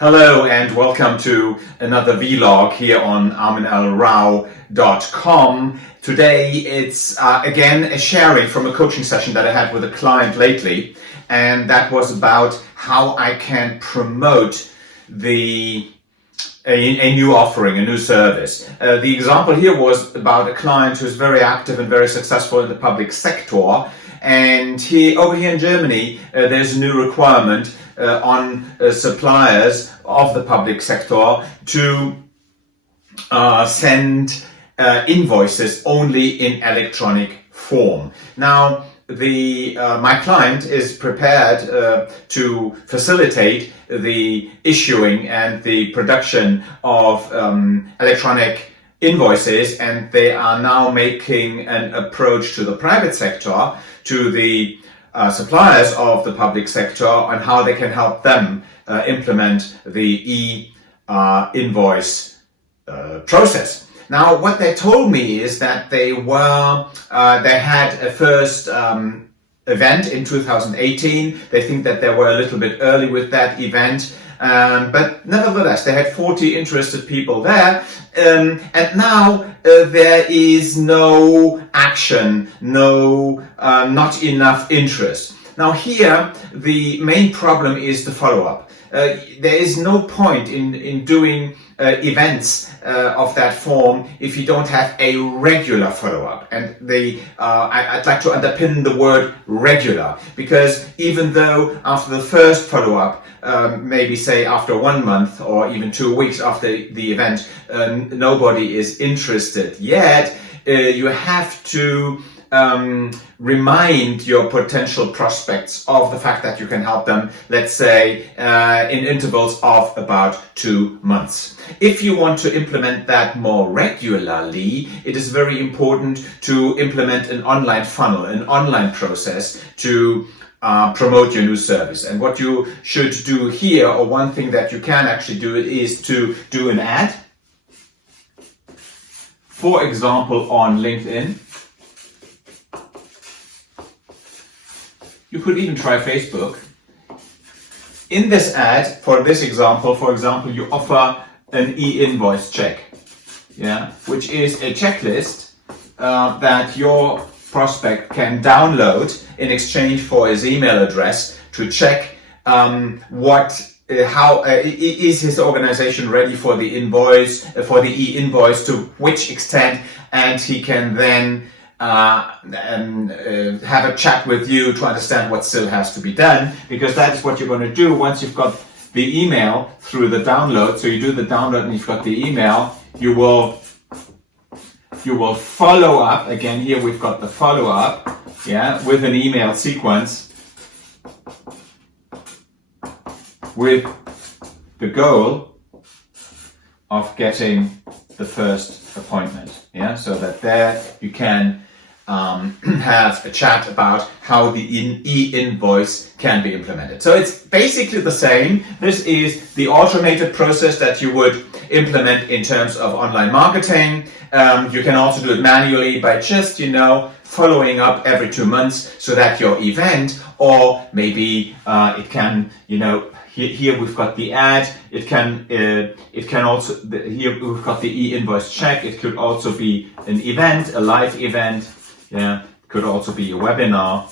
Hello and welcome to another vlog here on arminlrao.com. Today it's again a sharing from a coaching session that I had with a client lately, and that was about how I can promote a new offering, a new service. The example here was about a client who's very active and very successful in the public sector, and over here in Germany there's a new requirement on suppliers of the public sector to send invoices only in electronic form. Now, my client is prepared to facilitate the issuing and the production of electronic invoices, and they are now making an approach to the private sector, to the suppliers of the public sector, on how they can help them implement the e-invoice process. Now, what they told me is that they had a first event in 2018. They think that they were a little bit early with that event, but nevertheless, they had 40 interested people there, and now there is no action, not enough interest. Now here, the main problem is the follow-up. There is no point in doing events of that form if you don't have a regular follow-up. And I'd like to underpin the word regular, because even though after the first follow-up, maybe say after 1 month or even 2 weeks after the event, nobody is interested yet, you have to remind your potential prospects of the fact that you can help them, let's say in intervals of about 2 months. If you want to implement that more regularly, it is very important to implement an online funnel, an online process to promote your new service. And what you should do here, or one thing that you can actually do, is to do an ad. For example, on LinkedIn. You could even try Facebook. In this ad, for this example, you offer an e-invoice check, which is a checklist that your prospect can download in exchange for his email address to check how is his organization ready for the invoice, for the e-invoice, to which extent, and he can then have a chat with you to understand what still has to be done, because that is what you're going to do once you've got the email through the download. So you do the download and you've got the email, you will follow up. Again, here we've got the follow-up, with an email sequence with the goal of getting the first appointment, so that there you can have a chat about how the e-invoice can be implemented. So it's basically the same. This is the automated process that you would implement in terms of online marketing. You can also do it manually by just, following up every 2 months, so that your event, or maybe it can, here we've got the ad. It can also, here we've got the e-invoice check. It could also be an event, a live event. Could also be a webinar.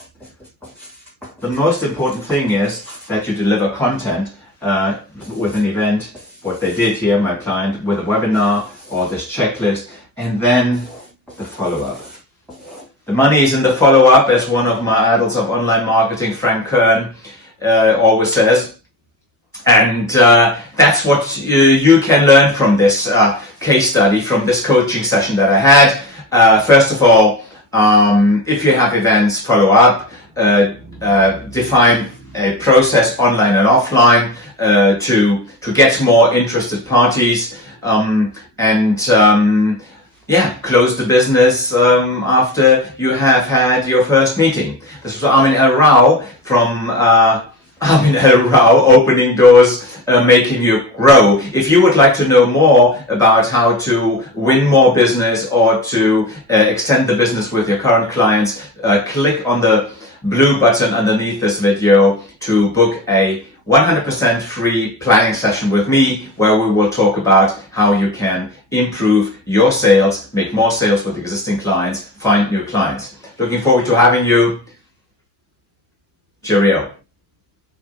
The most important thing is that you deliver content with an event, what they did here, my client, with a webinar or this checklist, and then the follow-up. The money is in the follow-up, as one of my idols of online marketing, Frank Kern, always says. And that's what you can learn from this case study, from this coaching session that I had. First of all, if you have events, follow up, define a process online and offline to get more interested parties, close the business after you have had your first meeting. This was Armin L. Rao from Armin L. Rao, Opening Doors, Making You Grow. If you would like to know more about how to win more business or to extend the business with your current clients, click on the blue button underneath this video to book a 100% free planning session with me where we will talk about how you can improve your sales, make more sales with existing clients, find new clients. Looking forward to having you. Cheerio.